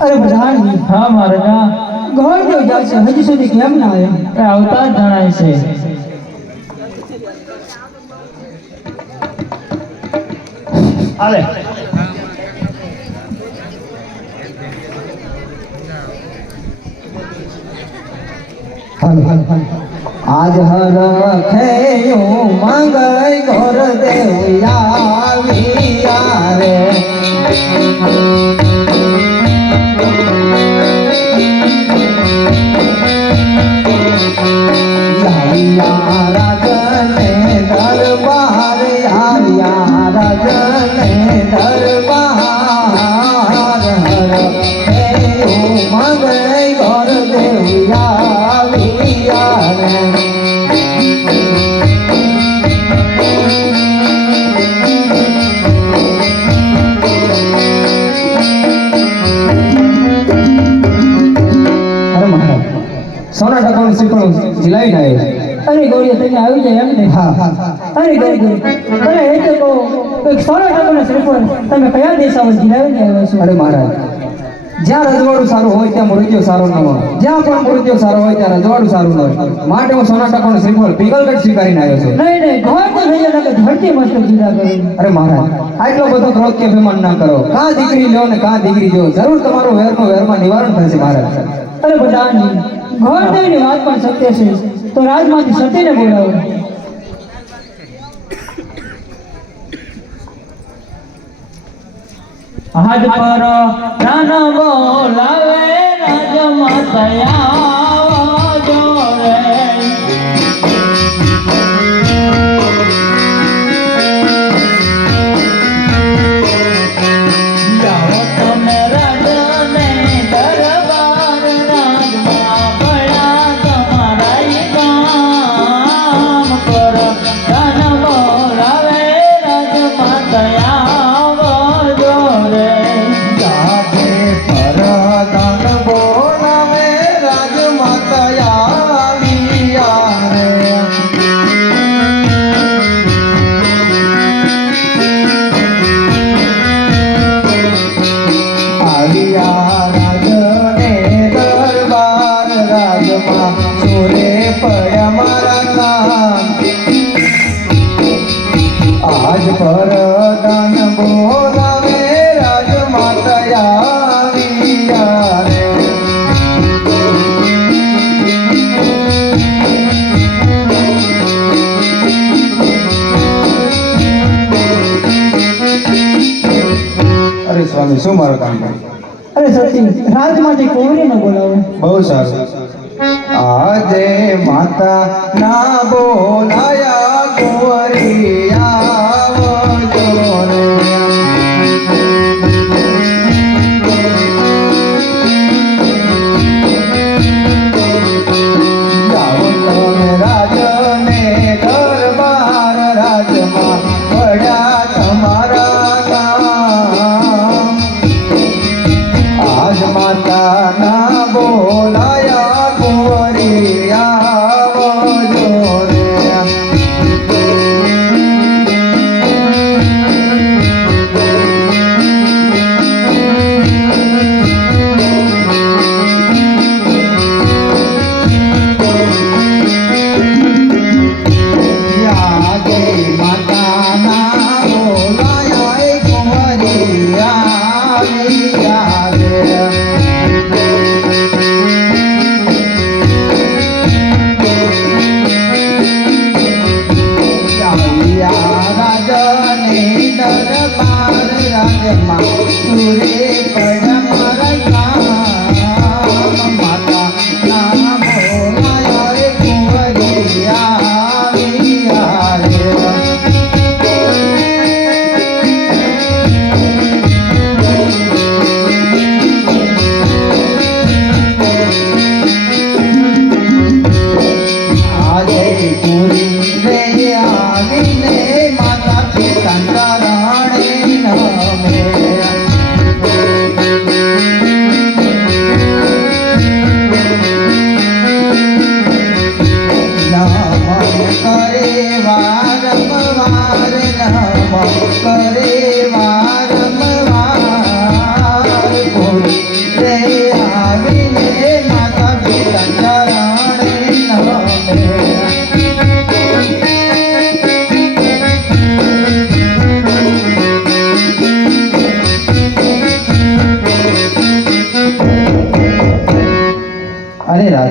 અરે પ્રધાનજી હા મહારાજા ગોળદેવ જાય છે? હજી સુધી કેમ ના આવ્યો? એ આવતા જ જણાય છે. આલે. હાલો હાલો હાલો. આજ હર ખેયું મંગળ ઘોર દેવ રે মাইয়ারা આવી જાય એમ ને હા અરે ગોળી અરે એ તો કહો. એક સોના ટકાનો શ્રીફળ તમે કયા દેશામાં જીલાવીને આવ્યા છો. અરે મહારાજ જ્યાં રજવાડું સારું હોય ત્યાં મૃત્યુ સારું ન હોય. જ્યાં પણ મૃત્યુ સારું હોય ત્યાં રજવાડું સારું ન હોય. માટે હું સોના ટકાનું શ્રીફળ પીગલગઢ સ્વીકારીને આવ્યો છું. નહીં નહીં ઘર તો થઈ જાય ધરતી મસ્તક જુદા કરી. અરે મહારાજ આટલો બધો ક્રોધ કે અભિમાન ના કરો. કાં દીકરી લો ને કાં દીકરી જો. જરૂર તમારો વેરનો વેરમાં નિવારણ થશે મહારાજ. અરે બધાની. ઘર દેવની વાત પણ સત્ય છે. તો રાજમાંથી સતીને બોલાવો. હાથ પર રાન બોલાવે રાજમાતયા શું મારું કામ અરે સતી રાજમાંથી કોઈને બોલાવો. બહુ સારું. આજે માતા ના બોલાયા કુંવરી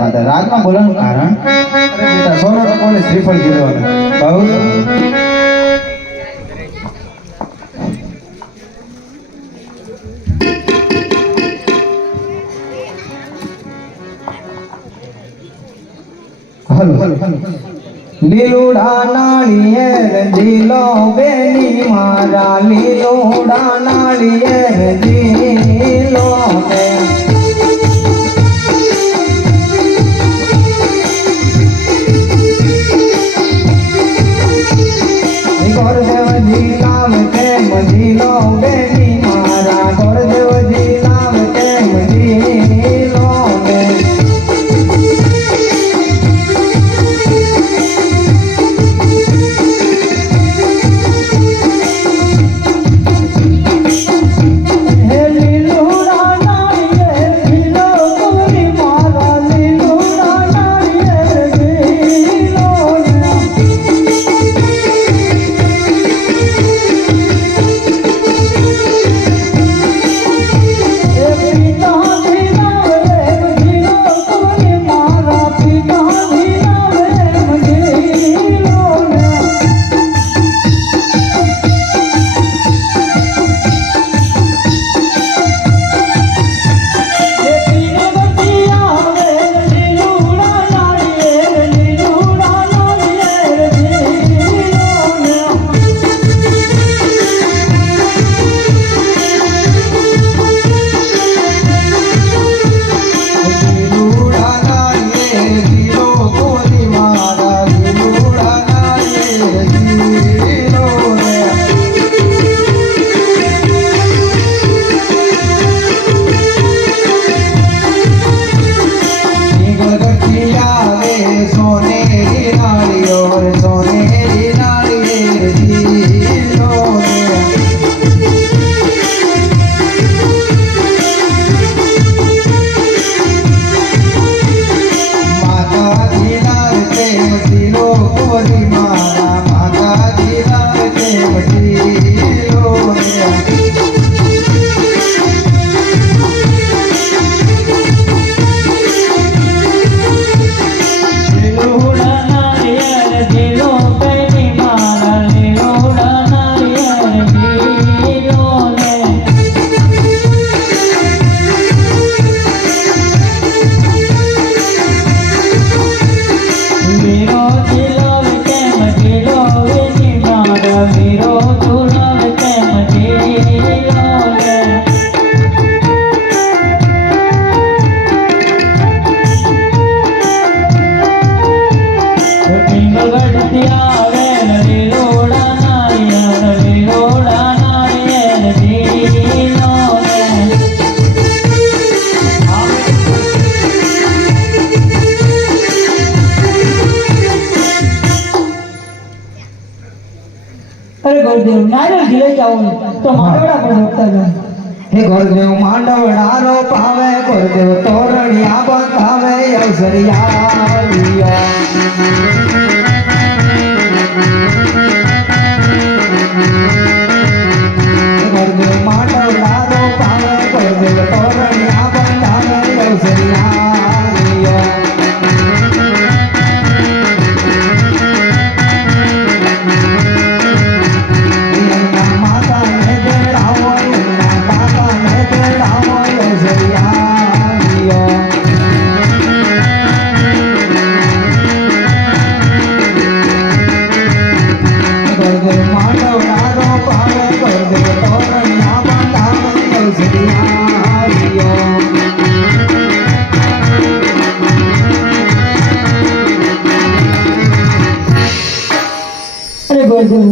માતા રાગમાં બોલવાનું કારણ? બેટા સોનો ટકોને શ્રીફળ કીધું બહુ લીલુડા નાળીએ દિલો બેની મારા લીલુડા નાળીએ દિલો બેની જાઉં. તો માંડવડા પણ રોકતા જાય હે ગુરુદેવ માંડવડા રો પાવે ગુરુદેવ તોરણિયા બંધાવે અવસરિયા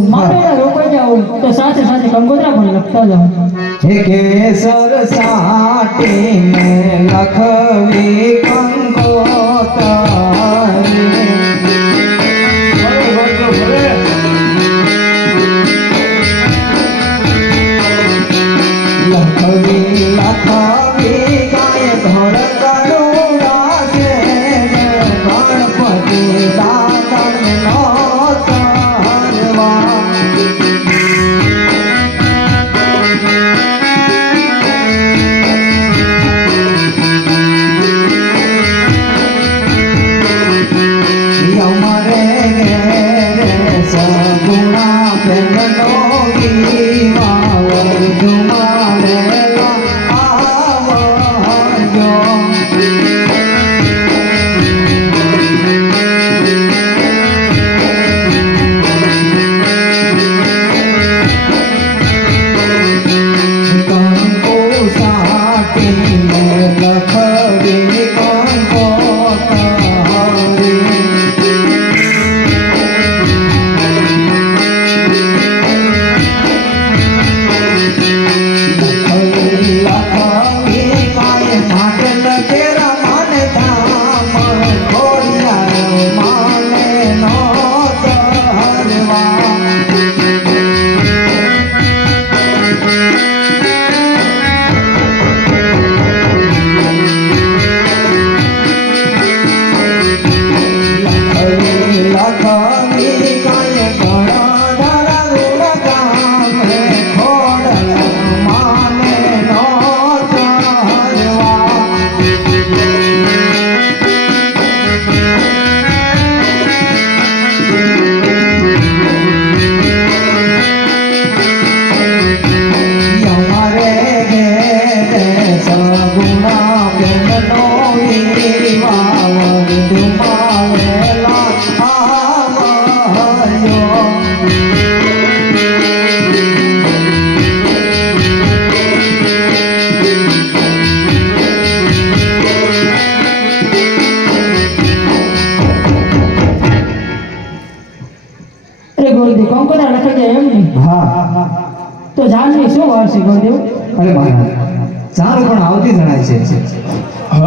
માટેના રોકડ્યા હોય તો સાથે સાથે કંકોત્રા પણ લખતા જાઓ જે કેસર સાટે લખવી કંકોત્રા